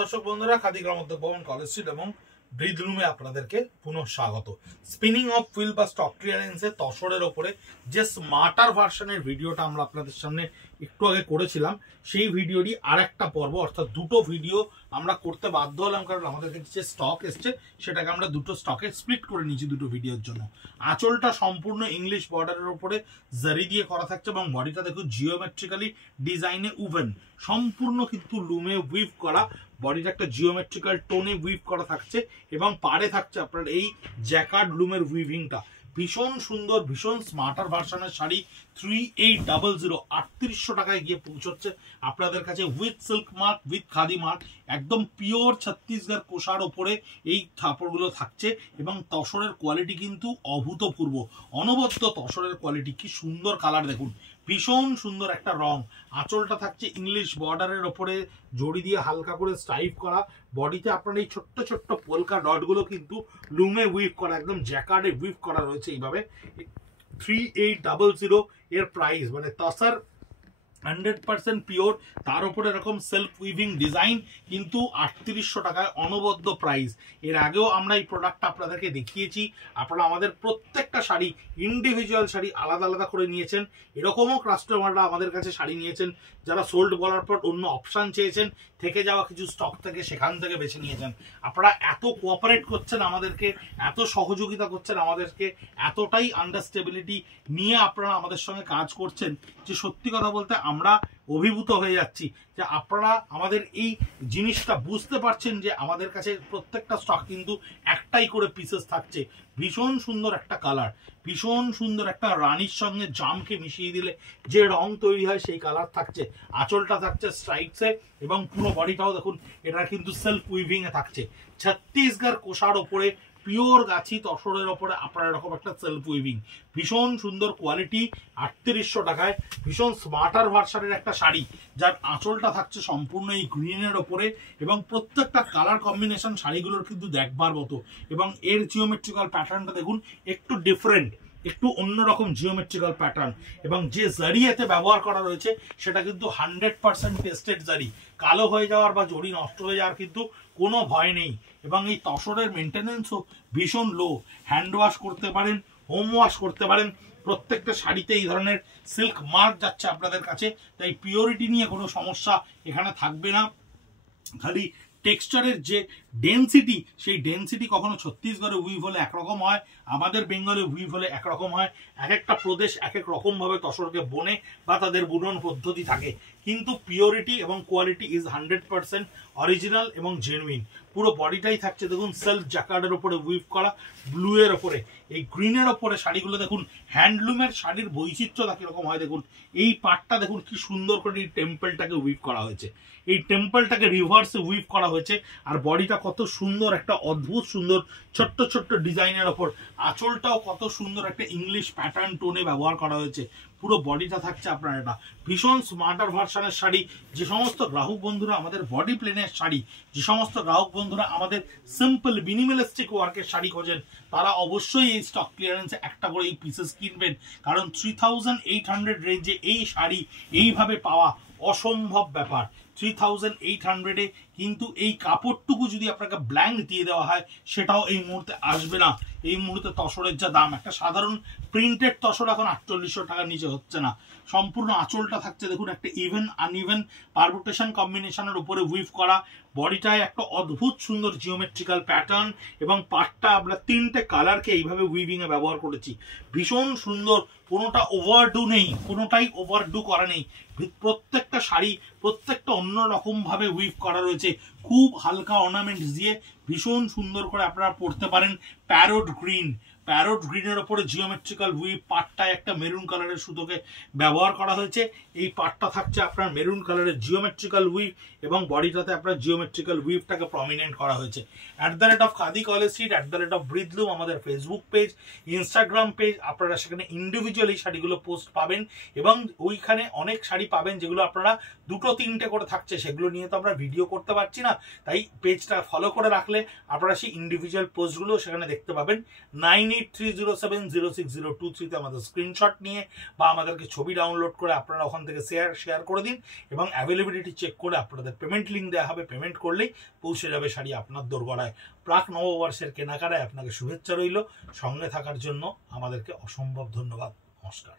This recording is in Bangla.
দর্শক বন্ধুরা, খাদি গ্রামোদ্যোগ ভবন কলেজ স্ট্রিট এবং ব্রিজ রুমে আপনাদেরকে পুনঃ স্বাগত। স্পিনিং অফ হুইল বা স্টক ক্লিয়ারেন্সে তসরের ওপরে যে স্মার্টার ভার্সনের ভিডিওটা আমরা আপনাদের সামনে একটু আগে করেছিলাম, সেই ভিডিওটি আর একটা পর্ব, অর্থাৎ দুটো ভিডিও আমরা করতে বাধ্য হলাম, কারণ আমাদের কাছে যে স্টক এসছে সেটাকে আমরা দুটো স্টকে স্প্লিট করে নিয়েছি দুটো ভিডিওর জন্য। আঁচলটা সম্পূর্ণ ইংলিশ বর্ডারের ওপরে জারি দিয়ে করা থাকছে এবং বডিটা দেখুন জিওমেট্রিক্যালি ডিজাইনে উভেন, সম্পূর্ণ কিন্তু লুমে উইভ করা, বডিটা একটা জিওমেট্রিক্যাল টোনে উইভ করা থাকছে এবং পাড়ে থাকছে আপনার এই জ্যাকার্ড লুমের উইভিংটা। ভীষণ সুন্দর, ভীষণ স্মার্টার ভার্সনের শাড়ি 3800 3800 টাকায় গিয়ে পৌঁছচ্ছে আপনাদের কাছে, with silk mark, with khadi mark, একদম পিওর ছত্তিশগড় কোষার ওপরে এই কাপড়গুলো থাকছে এবং তসরের কোয়ালিটি কিন্তু অভূতপূর্ব, অনবদ্য তসরের কোয়ালিটি। কি সুন্দর কালার দেখুন, ভীষণ সুন্দর একটা রং। আঁচলটা থাকছে ইংলিশ বর্ডারের ওপরে জড়ি দিয়ে হালকা করে স্ট্রাইপ করা, বডিতে আপনার এই ছোট্ট ছোট্ট পোলকা ডটগুলো কিন্তু লুমে উইভ করা, একদম জ্যাকার্ডে উইভ করা রয়েছে এইভাবে। 3800 এর প্রাইস, মানে তসর 100% পিওর, তার উপরে এরকম সেলফ উইভিং ডিজাইন, কিন্তু 3800 টাকায় অনবদ্য প্রাইস। এর আগেও আমরা এই প্রোডাক্টটা আপনাদেরকে দেখিয়েছি, আপনারা আমাদের প্রত্যেকটা শাড়ি, ইন্ডিভিজুয়াল শাড়ি আলাদা আলাদা করে নিয়েছেন। এরকমও কাস্টমাররা আমাদের কাছে শাড়ি নিয়েছেন যারা সোল্ড বলার পর অন্য অপশান চেয়েছেন, থেকে যাওয়া কিছু স্টক থেকে সেখান থেকে বেছে নিয়েছেন। আপনারা এত কোঅপারেট করছেন আমাদেরকে, এত সহযোগিতা করছেন আমাদেরকে, এতটাই আন্ডারস্টেবিলিটি নিয়ে আপনারা আমাদের সঙ্গে কাজ করছেন যে সত্যি কথা বলতে আমরা অভিভূত হয়ে যাচ্ছি যে আপনারা আমাদের এই জিনিসটা বুঝতে পারছেন যে আমাদের কাছে প্রত্যেকটা স্টক কিন্তু একটাই করে পিসেস থাকছে। ভীষণ সুন্দর একটা কালার, ভীষণ সুন্দর একটা রানীর সঙ্গে জামকে মিশিয়ে দিলে যে রং তৈরি হয় সেই কালার থাকছে। আঁচলটা থাকছে স্ট্রাইপসে এবং পুরো বডিটাও দেখুন এটা কিন্তু সেলফ উইভিং এ থাকছে। ছত্তিশগড় কোষার ওপরে পিওর গাছি তসরের ওপরে আপনার এরকম একটা সেলফ উইভিং, ভীষণ সুন্দর কোয়ালিটি, 3800 টাকায় ভীষণ স্মার্টার ভার্সনের একটা শাড়ি, যার আঁচলটা থাকছে সম্পূর্ণ এই গ্রিনের ওপরে এবং প্রত্যেকটা কালার কম্বিনেশন শাড়িগুলোর কিন্তু দেখবার মতো। এবং এর জিওমেট্রিক্যাল প্যাটার্নটা দেখুন একটু ডিফারেন্ট, একটু অন্যরকম জিওমেট্রিক্যাল প্যাটার্ন, এবং যে জারিয়াতে ব্যবহার করা রয়েছে সেটা কিন্তু 100% টেস্টেড জারি। কালো হয়ে যাওয়ার বা জড়ি নষ্ট হয়ে যাওয়ার কিন্তু কোনো ভয় নেই। এবং এই তসরের মেনটেনেন্সও ভীষণ লো, হ্যান্ড ওয়াশ করতে পারেন, হোম ওয়াশ করতে পারেন। প্রত্যেকটা শাড়িতে এই ধরনের সিল্ক মার্ক যাচ্ছে আপনাদের কাছে, তাই পিওরিটি নিয়ে কোনো সমস্যা এখানে থাকবে না। খালি টেক্সচারের যে ডেন্সিটি, সেই ডেন্সিটি কখনো ছত্তিশগড়ে উইভ হলে একরকম হয়, আমাদের বেঙ্গলে উইভ হলে একরকম হয়। এক একটা প্রদেশ এক এক রকমভাবে তসরকে বোনে বা তাদের বুনন পদ্ধতি থাকে, কিন্তু পিওরিটি এবং কোয়ালিটি ইজ 100% অরিজিনাল এবং জেনুইন। পুরো বডিটাই থাকছে দেখুন সেলফ জ্যাকার্ডের ওপরে উইভ করা, ব্লু এর ওপরে, এই গ্রিনের ওপরে শাড়িগুলো দেখুন। হ্যান্ডলুমের শাড়ির বৈচিত্র্যতা কিরকম হয় দেখুন। এই পার্টটা দেখুন কি সুন্দর করে এই টেম্পলটাকে উইভ করা হয়েছে, এই টেম্পলটাকে রিভার্সে উইভ করা হয়েছে। আর বডিটা কত সুন্দর, একটা অদ্ভুত সুন্দর ছোট্ট ছোট্ট ডিজাইনের ওপর। আঁচলটাও কত সুন্দর একটা ইংলিশ প্যাটার্ন টোনে ব্যবহার করা হয়েছে। পুরো বডিটা থাকছে আপনার এটা ভীষণ স্মার্টার ভার্সনের শাড়ি। যে সমস্ত গ্রাহক বন্ধুরা আমাদের বডি প্লেনের শাড়ি, যে সমস্ত গ্রাহক বন্ধুরা আমাদের সিম্পল মিনিমালিস্টিক ওয়ার্কের শাড়ি খোঁজেন, তারা অবশ্যই এই স্টক ক্লিয়ারেন্সে একটা করে এই পিসেস কিনবেন, কারণ 3800 রেঞ্জে এই শাড়ি এইভাবে পাওয়া অসম্ভব ব্যাপার। 3800-এ কিন্তু এই কাপড়টুকু যদি আপনাকে ব্ল্যাঙ্ক দিয়ে দেওয়া হয় সেটাও এই মুহূর্তে আসবে না। এই মুহূর্তে তসরের যা দাম, একটা সাধারণ প্রিন্টেড তসর এখন 4800 টাকার নিচে হচ্ছে না। সম্পূর্ণ আঁচলটা থাকছে দেখুন একটা ইভেন আনইভেন পারমুটেশন কম্বিনেশনের উপরে উইভ করা, বডিটায় একটা অদ্ভুত সুন্দর জিওমেট্রিক্যাল প্যাটার্ন এবং পাটটা আমরা তিনটে কালারকে এইভাবে উইভিং এ ব্যবহার করেছি। ভীষণ সুন্দর, কোনোটা ওভারডু নেই, কোনোটাই ওভারডু করা নেই। প্রত্যেকটা শাড়ি প্রত্যেকটা অন্য রকম ভাবে উইভ করা রয়েছে, খুব হালকা অর্নামেন্টস দিয়ে ভীষণ সুন্দর করে আপনারা পরতে পারেন। প্যারোট গ্রিনের ওপরে জিওমেট্রিক্যাল উইভ, পাটটায় একটা মেরুন কালারের সুতোকে ব্যবহার করা হয়েছে। এই পাটটা থাকছে আপনার মেরুন কালারের জিওমেট্রিক্যাল উইভ এবং বডিটাতে আপনার জিওমেট্রিক্যাল উইভটাকে প্রমিনেন্ট করা হয়েছে। @Khadi college street, @bridge room আমাদের ফেসবুক পেজ, ইনস্টাগ্রাম পেজ, আপনারা সেখানে ইন্ডিভিজুয়াল এই শাড়িগুলো পোস্ট পাবেন এবং ওইখানে অনেক শাড়ি পাবেন যেগুলো আপনারা দুটো তিনটে করে থাকছে, সেগুলো নিয়ে তো আমরা ভিডিও করতে পারছি না, তাই পেজটা ফলো করে রাখলে থাকলে আপনারা সেই ইন্ডিভিজুয়াল পোস্টগুলো সেখানে দেখতে পাবেন। 9830706023 তে আমাদের স্ক্রিনশট নিয়ে বা আমাদেরকে ছবি ডাউনলোড করে আপনারা ওখান থেকে শেয়ার করে দিন, এবং অ্যাভেলেবিলিটি চেক করে আপনাদের পেমেন্ট লিঙ্ক দেওয়া হবে। পেমেন্ট করলেই পৌঁছে যাবে শাড়ি আপনার দোরগোড়ায়। প্রাক নববর্ষের কেনাকাটায় আপনাকে শুভেচ্ছা রইল। সঙ্গে থাকার জন্য আমাদেরকে অসম্ভব ধন্যবাদ। নমস্কার।